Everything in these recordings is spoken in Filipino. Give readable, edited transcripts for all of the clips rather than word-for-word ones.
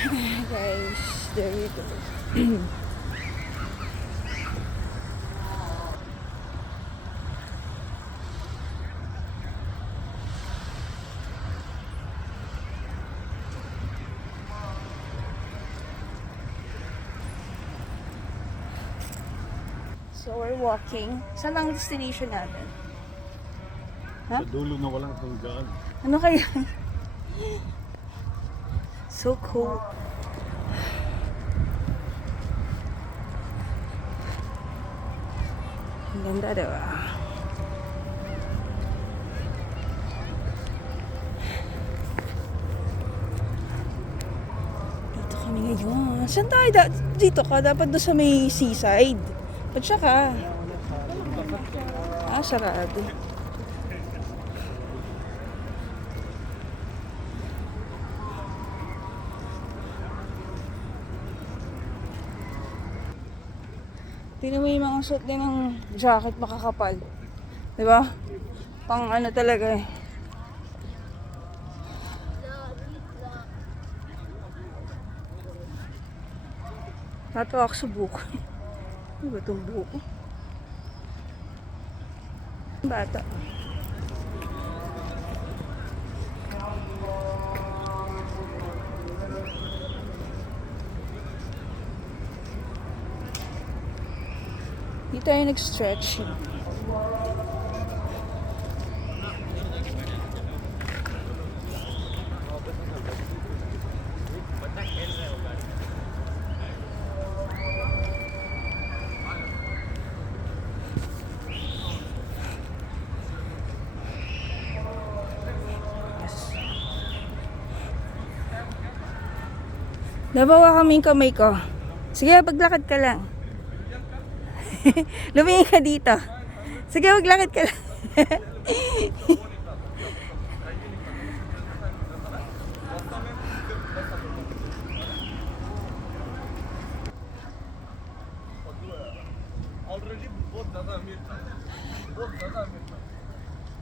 Guys, there we go. So we're walking. Saan ang destination natin? Sa dulo na walang hanggan. Ano kaya? So cool. Ang ganda, diba? Dito kami ngayon. Saan tayo? Dito ka? Dapat doon sa may seaside. Ba't siya ka? Sarado. Tingnan mo yung mga suot din ng jacket makakapal. Diba? Pang ano talaga eh. Tatawa ako sa buko. Ano ba itong buko? Bata. Dito tayo nag-stretch. Nabawa kaming kamay ko. Sige, paglakad ka lang. Lumingin ka dito. Sige, maglakad ka lang.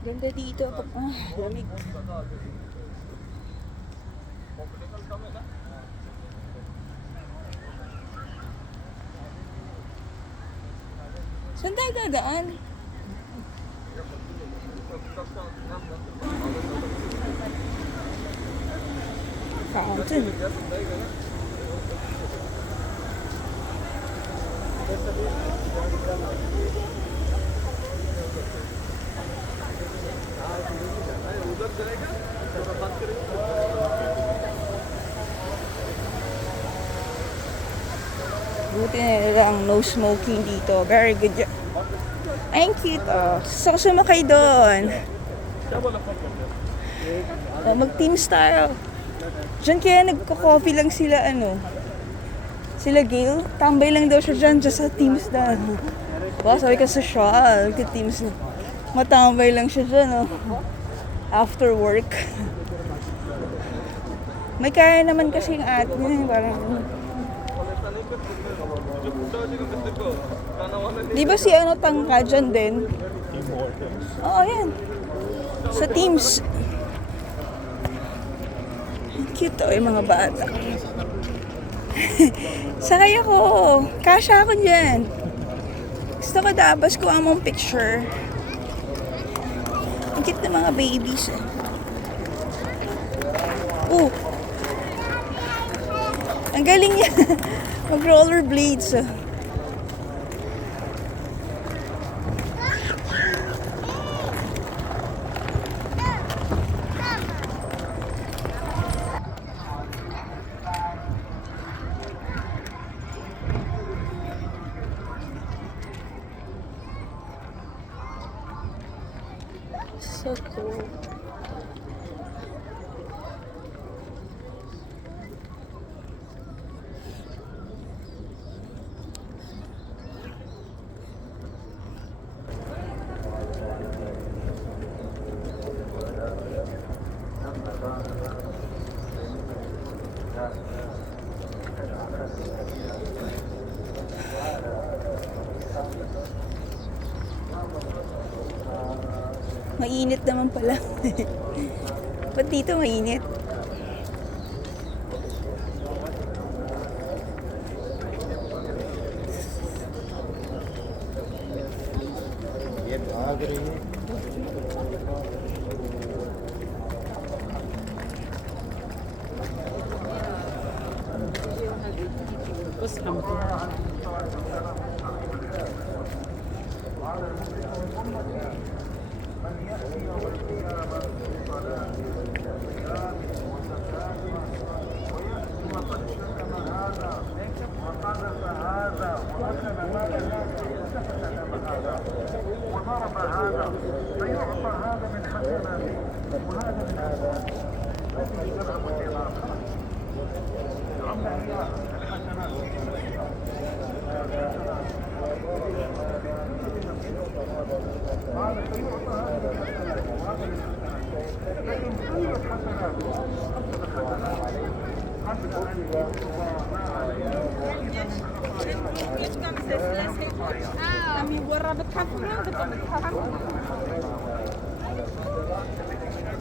Ganda dito. Lamig. Saan tayo dadaan? Fountain. Buti na lang no smoking dito. Very good job. Ang cute oh. Gusto ko sumakay doon. Oh, mag-teams tayo. Diyan kaya nagko-coffee lang sila Sila Gail. Tambay lang daw siya dyan sa teams na. Wow, sabi ka social. Teams na. Matambay lang siya dyan after work. May kaya naman kasing atin. Parang di ba si tangka dyan din? Oo, yan. Sa teams. Cute yung mga bata. Sakay ako. Kasha ako dyan. Gusto ko dabas ko among picture. Ang cute ng mga babies. Ang galing niya. Mag-rollerblades. So cool. Mainit naman pala. Ba't dito mainit?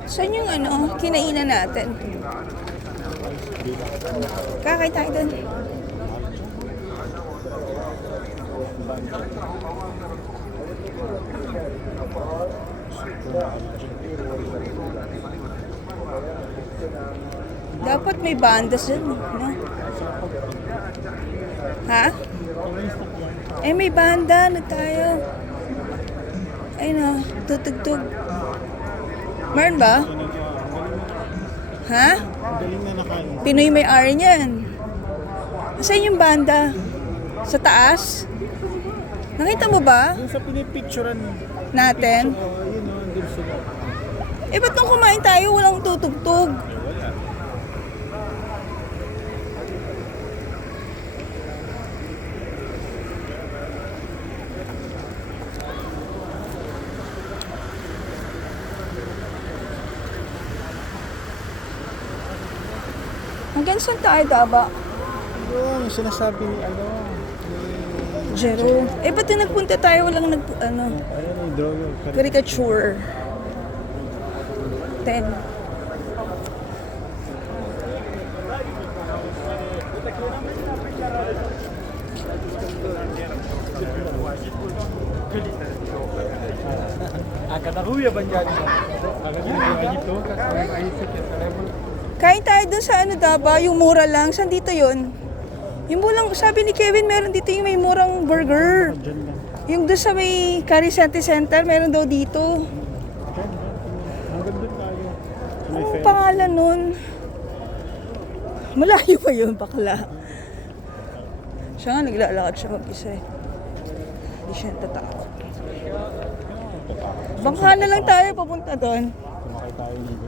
Saan yung ano, kinainan natin? Kakain tayo dun. Dapat may bandas dun, no? Ha? Eh, may banda na tayo. Ayun na, tutugtog. Meron ba? Ha? Galing na nakain. Pinoy may R niyan. Saan yung banda? Sa taas? Nakita mo ba? Yung sa pinipicturean Natin? yun o, andun sila. Eh, ba't nung kumain tayo walang tutugtog? Wala. Hanggang saan tayo, Daba? Yung sinasabi ni Jero. Eh, ba't yung nagpunta tayo walang ayun yung draw yung caricature? 10. Kain tayo dun sa ano, Daba, yung mura lang. Saan dito yun? Yung mulang, sabi ni Kevin, meron dito yung may murang burger. Yung doon sa may Caricente Center, meron daw dito. hanggang doon tayo. Anong pangalan nun? Malayo pa yun, bakla. Siya nga, naglalakad siya mag-isa eh. Hindi siya natatakot. Bangka na lang tayo papunta doon. Kumakay tayo dito.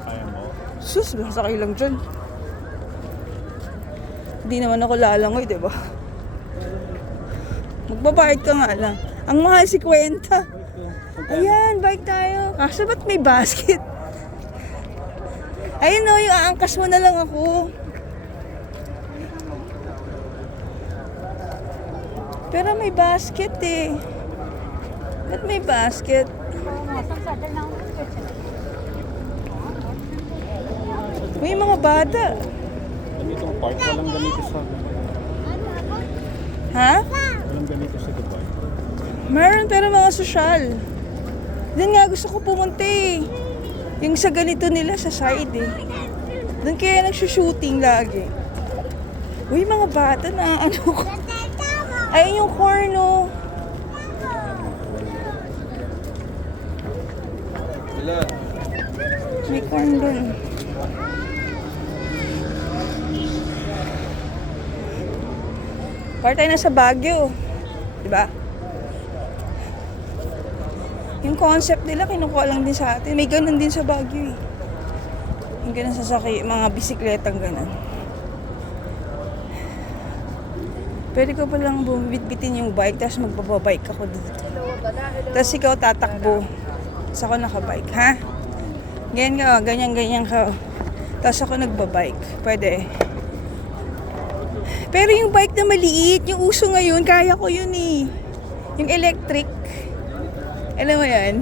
Kaya mo? Sus, masakay lang dyan. Hindi naman ako lalangoy, di ba? Magbabayad ka nga lang. Ang mahal si Kwenta. Ayan, bike tayo. Kaso ba't may basket? Ayun o, yung aangkas mo na lang ako. Pero may basket eh. Ba't may basket? May mga bata. Ganitong park, walang ganito sa Ha? walang ganito sa Dubai. Meron pero mga sosyal. Doon nga gusto ko pumunta eh. Yung sa ganito nila sa side eh. Doon kaya nagsushooting lagi. Uy, mga bata na ano ko. Ayun yung corn oh. May corn doon. Part tayo na sa Baguio. Diba? Yung concept nila, kinukuha lang din sa atin. May ganun din sa Baguio eh. Yung ganun sasakay, mga bisikletang ganun. Pwede ko palang bumibitbitin yung bike, tapos magbababike ako dito. Tapos ikaw tatakbo. Tapos ako nakabike, ha? Ganyan ka, ganyan ka. Tapos ako nagbabike. Pwede. Pero yung bike na maliit, yung uso ngayon, kaya ko yun eh. Yung electric. Alam mo yan?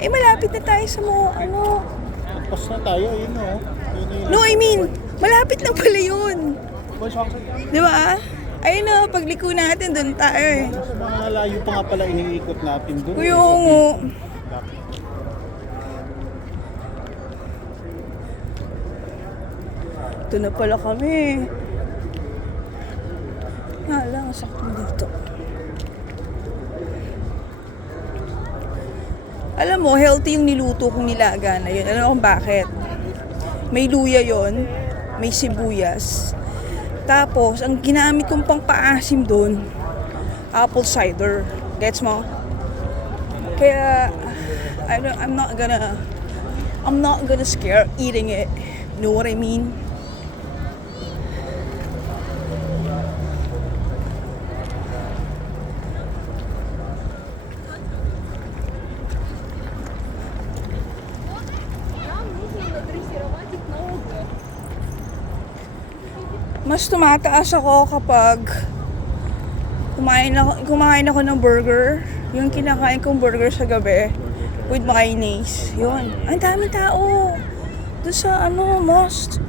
Eh, malapit na tayo sa mga ano. Tapos na tayo, yun o. No, I mean, malapit lang pala yun. Di ba? Ayun na, pagliko natin, doon tayo eh. Sa mga layo pa nga pala iniikot natin doon. Kuyong. Ito na pala kami. Hala, sakto dito. Alam mo, healthy yung niluto kong nilaga na yun. Alam mo kung bakit? May luya yon, may sibuyas. Tapos, ang ginamit kong pang paasim doon, apple cider. Gets mo? Kaya, I'm not gonna scare eating it. Know what I mean? Mas tumataas ako kapag kumain ako ng burger. Yung kinakain kong burger sa gabi with mayonnaise. Yun. Ang daming tao. Doon sa mosque.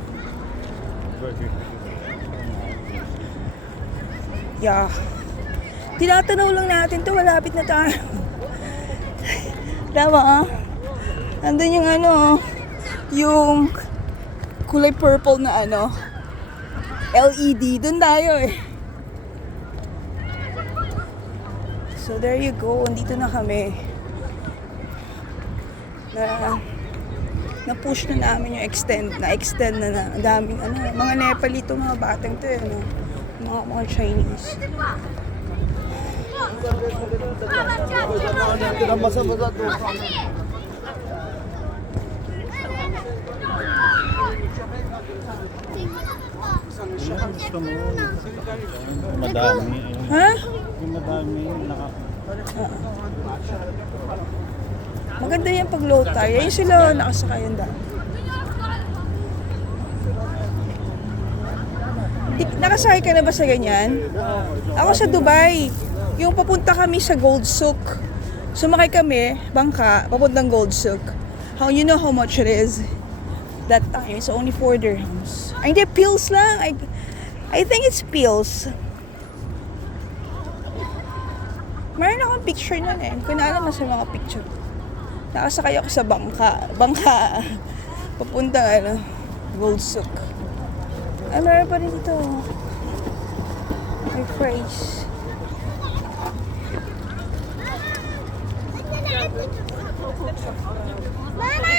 Yeah. Tinatanaw lang natin to. Malapit na tayo. Tama ah. Andun yung yung kulay purple na LED. Doon tayo eh. So there you go. Andito na kami. Na-push na namin yung extend na. Ang daming mga Nepalito, mga batang to eh. Mga Chinese. Gusto mo? Madami. Ha? Yung madami. Maganda yan pag low tide. Ayun sila nakasakayan daan. Nakasakay ka na ba sa ganyan? Ako sa Dubai. Yung papunta kami sa Gold Souk. Sumakay kami, bangka, papuntang Gold Souk. You know how much it is? That time, it's only 4 dirhams. Ay, hindi, pills lang. I think it's pills. Mayroon akong picture nun eh. Kung naalam na sa mga picture. Nakasakay ako sa bangka. Papunta Gold Souk. Ay, meron pa rin dito. May phrase. Mama!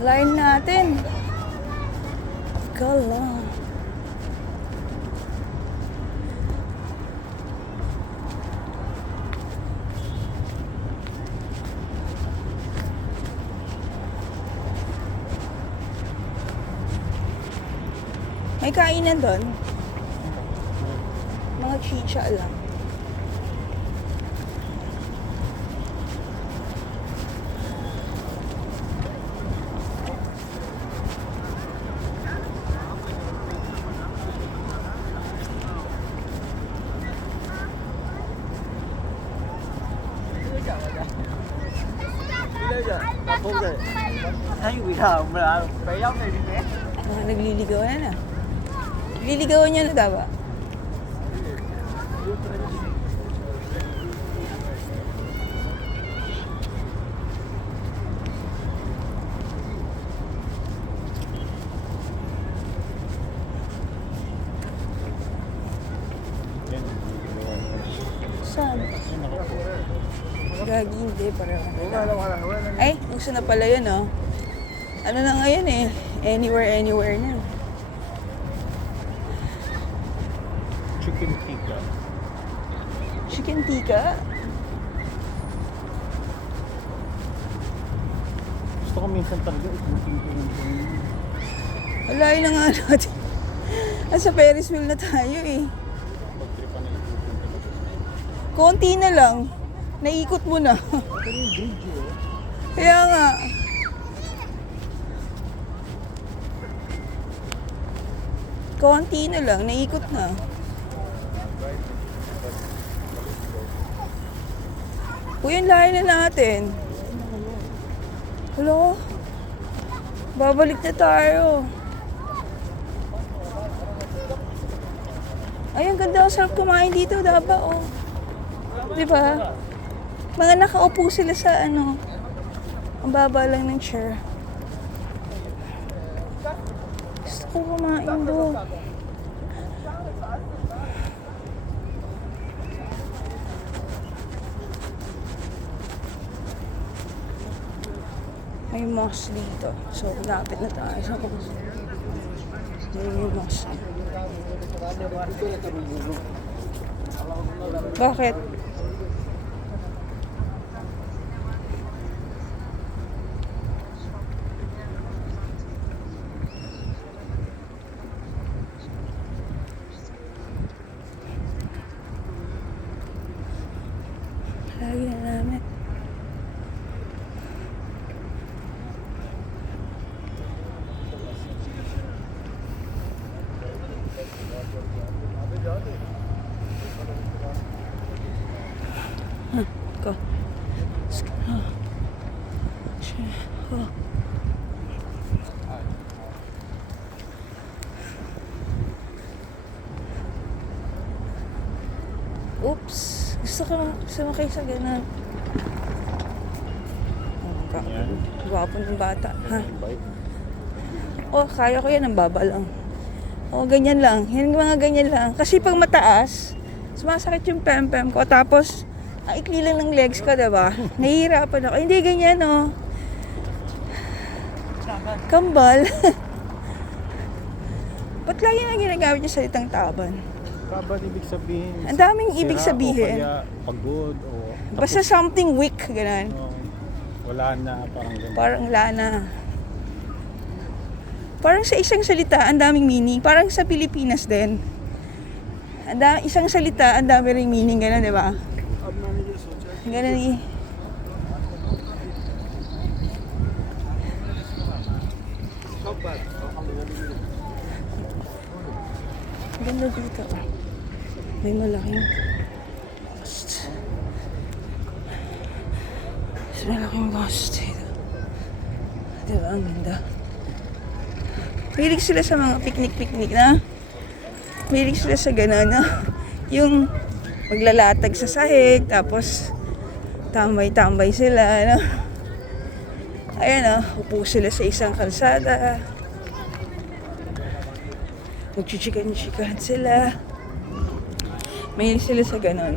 Line natin. Gala. May kainan doon. Mga chicha lang. Mga nagliligaw na. Liligawan niya na daw ba? Saan? Gagi, hindi. Pareho. Ay, gusto na pala yun, oh. Ano na ngayon eh? Anywhere na. Chicken tikka. Chicken tikka? Gusto ko minsan talaga ikutin ko yung Wala na nga natin. Sa Ferris wheel na tayo eh. pagtripan na ikutin talaga. Konti na lang. Naikot mo na. Pero yung bridge Kaya nga. Konti na lang. Naikot na. Uy, ang layo na natin. Hello? Babalik na tayo. Ay, ang ganda. Ang sarap kumain dito, Davao. Di ba? Mga nakaupo sila sa ano. Ang baba lang ng chair. Gusto ko kumain doon. May mosque dito. So, lapit na tayo sa mosque. May mosque. Bakit? Lagi na namin. Go. Oh. Oops. Gusto ko sumakay sa ganun. Oh, gwapo ng bata. Ha? Oh, kaya ko yan. Ang baba lang. Oh, ganyan lang. Yan mga ganyan lang. Kasi pag mataas, sumasakit yung pem-pem ko. Tapos, ang ikli lang ng legs ko, diba? Nahihirapan ako. Hindi ganyan, oh. Kambal. Ba't lagi na ginagamit yung salitang taban? Taban ibig sabihin. Ang daming ibig sira sabihin. O kaya pagod o Basta something weak, ganun. wala na, parang ganun. Parang lana. Parang sa isang salita, ang daming meaning. Parang sa Pilipinas din. Isang salita, ang dami ring meaning, gano'n, di ba? Gano'n eh. Ganda dito. May malaking post. May malaking post dito. Di ba? Ang ganda. Mahilig sila sa mga picnic-picnic na. Mahilig sila sa gano'n na. Yung maglalatag sa sahig, tapos tambay-tambay sila, ano. Ayan, upo sila sa isang kalsada. Magchichikan-chikan sila. Mahilig sila sa ganon.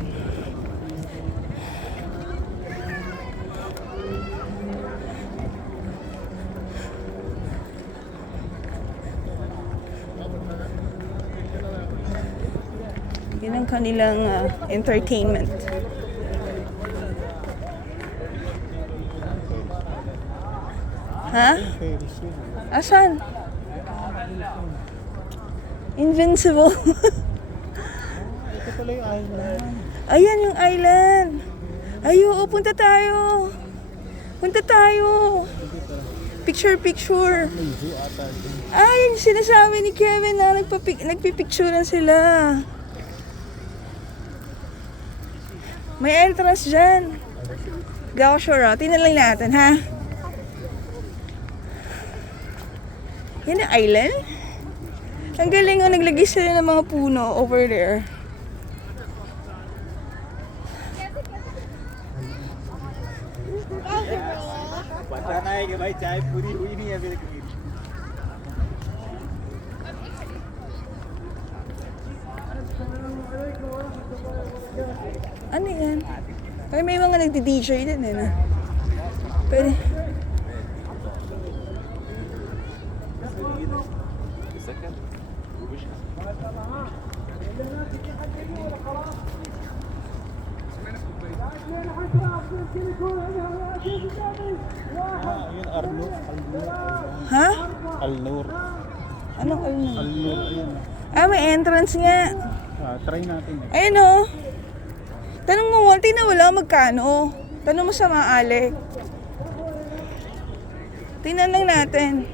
Yun ang kanilang entertainment. Ha? Asan? Invincible. Ito pala yung island. Ayan yung island. Ay, oo, punta tayo. Punta tayo. Picture. May zoo ata. Ay, yung sinasabi ni Kevin na nagpipicturean sila. May entrance dyan. Di ako sure, ha? Tingnan lang natin, ha? Yan ang island? Ang galing, naglagay sila ng mga puno over there. पता ना है कि भाई चाय पूरी हुई नहीं है मेरे को Ano yan? Ay, may mga nagdi-DJ din, na. Pwede. Yun, Arnur. Ha? Alnur. Anong ano? Alnur, yun. Ah, may entrance nga. Try natin. Ayun o. Tanong mo, Walty, na wala magkano. Tanong mo sa mga Alec. Tingnan lang natin.